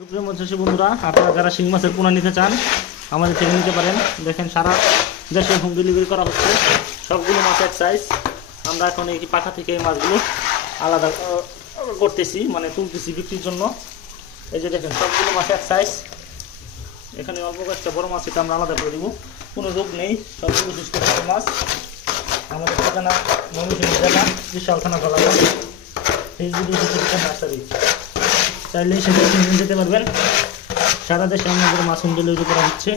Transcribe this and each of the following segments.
সুপ্রিয় মৎস্যজীবী বন্ধুরা, আপনারা যারা শিং মাছের পোনা নিতে চান আমাদের থেকে নিতে পারেন। দেখেন সারা দেশে হোম ডেলিভারি করা হচ্ছে। সবগুলো মাছ এক সাইজ। আমরা এখন এই পাখা থেকে এই মাছগুলো আলাদা করতেছি, মানে তুলতেছি বিক্রির জন্য। এই যে দেখেন সবগুলো মাছ এক সাইজ। এখানে অল্প কয়েকটা বড় মাছ, এটা আমরা আলাদা করে দিব। কোনো রোগ নেই, সবগুলো সুস্থ মাছ। আমাদের ঠিকানা ময়মনসিংহ জেলা বিশাল থানা বলা নার্সারি। চাইলে সেটা কিনে যেতে পারবেন। সারা দেশে আমাদের মাছ হোম ডেলিভারি করা হচ্ছে।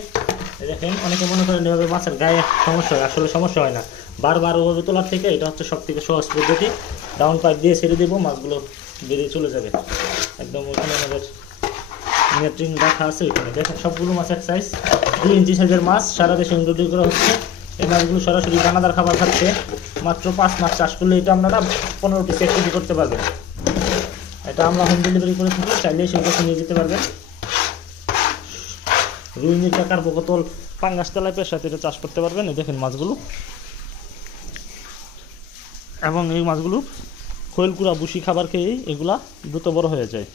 দেখেন অনেকে মনে করেন এভাবে মাছের গায়ে সমস্যা হয়, আসলে সমস্যা হয় না। বারবার ওভাবে তোলার থেকে এটা হচ্ছে সব থেকে সহজ পদ্ধতি। ডাউন পাইপ দিয়ে ছেড়ে দেবো, মাছগুলো বেরিয়ে চলে যাবে একদম। ওখানে আমাদের নেট্রিং রাখা আছে ওইখানে। দেখেন সবগুলো মাছ এক সাইজ, 2 ইঞ্চি সাইজের মাছ। সারা দেশে হোম ডেলিভারি করা হচ্ছে। এই মাছগুলো সরাসরি দানাদার খাবার খাচ্ছে। মাত্র 5 মাস চাষ করলে এটা আপনারা 15 পিস 1 কেজি করতে পারবেন। এটা আমরা হোম ডেলিভারি করে থাকি, চাইলে সেই কাছে নিয়ে যেতে পারবেন। রুই, মিরকা, কার্পো, কোতল, পাঙ্গাস, তেলাপিয়ার সাথে এটা চাষ করতে পারবেন। এই দেখেন মাছগুলো, এবং এই মাছগুলো খৈলকুড়া বুসি খাবার খেয়ে এগুলা দ্রুত বড় হয়ে যায়।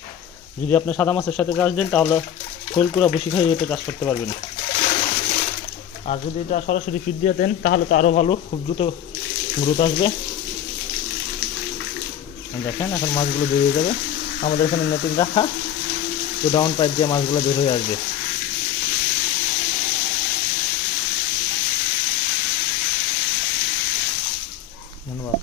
যদি আপনি সাদা মাছের সাথে চাষ দেন তাহলে খৈলকুড়া বুসি খাইয়ে এটা চাষ করতে পারবেন। আর যদি এটা সরাসরি ফিড দিয়ে দেন তাহলে তো আরও ভালো, খুব দ্রুত গ্রোথ আসবে। দেখেন এখন মাছগুলো বেরিয়ে যাবে। আমাদের এখানে নেটিং রাখা, তো ডাউন পাইপ দিয়ে মাছগুলো বের হয়ে আসবে। ধন্যবাদ।